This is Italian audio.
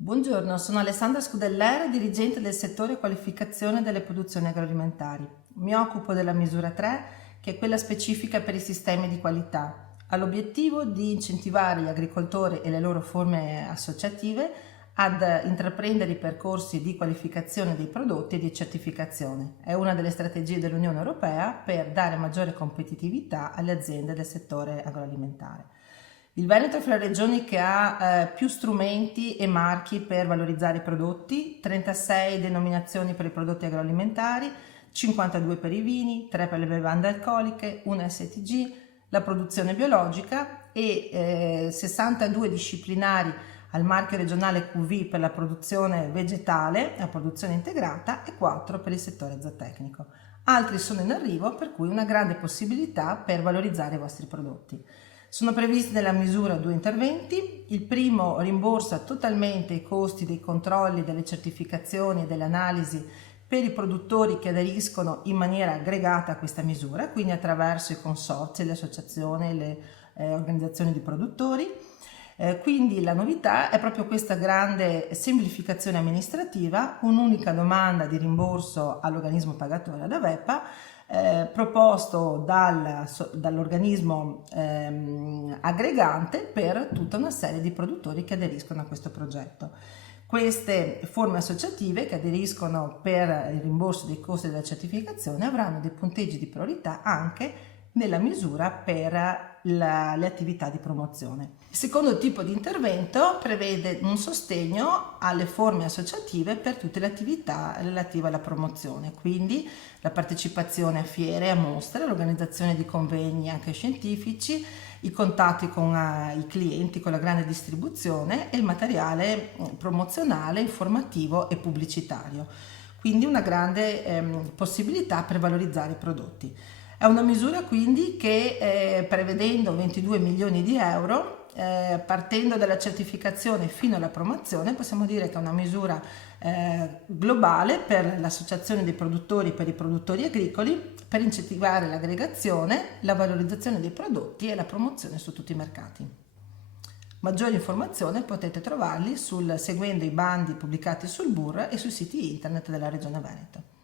Buongiorno, sono Alessandra Scudellere, dirigente del settore qualificazione delle produzioni agroalimentari. Mi occupo della misura 3, che è quella specifica per i sistemi di qualità. Ha l'obiettivo di incentivare gli agricoltori e le loro forme associative ad intraprendere i percorsi di qualificazione dei prodotti e di certificazione. È una delle strategie dell'Unione Europea per dare maggiore competitività alle aziende del settore agroalimentare. Il Veneto è fra le regioni che ha più strumenti e marchi per valorizzare i prodotti, 36 denominazioni per i prodotti agroalimentari, 52 per i vini, 3 per le bevande alcoliche, 1 STG, la produzione biologica e 62 disciplinari al marchio regionale QV per la produzione vegetale, la produzione integrata e 4 per il settore zootecnico. Altri sono in arrivo, per cui una grande possibilità per valorizzare i vostri prodotti. Sono previsti nella misura due interventi. Il primo rimborsa totalmente i costi dei controlli, delle certificazioni e delle analisi per i produttori che aderiscono in maniera aggregata a questa misura, quindi attraverso i consorzi, le associazioni, le organizzazioni di produttori. Quindi la novità è proprio questa grande semplificazione amministrativa, un'unica domanda di rimborso all'organismo pagatore, ad AVEPA, proposto dall'organismo aggregante per tutta una serie di produttori che aderiscono a questo progetto. Queste forme associative che aderiscono per il rimborso dei costi della certificazione avranno dei punteggi di priorità anche nella misura per le attività di promozione. Il secondo tipo di intervento prevede un sostegno alle forme associative per tutte le attività relative alla promozione, quindi la partecipazione a fiere, a mostre, l'organizzazione di convegni anche scientifici, i contatti con i clienti, con la grande distribuzione e il materiale promozionale, informativo e pubblicitario. Quindi una grande possibilità per valorizzare i prodotti. È una misura quindi che prevedendo 22 milioni di euro, partendo dalla certificazione fino alla promozione, possiamo dire che è una misura globale per l'associazione dei produttori, per i produttori agricoli, per incentivare l'aggregazione, la valorizzazione dei prodotti e la promozione su tutti i mercati. Maggiori informazioni potete trovarli seguendo i bandi pubblicati sul BUR e sui siti internet della Regione Veneto.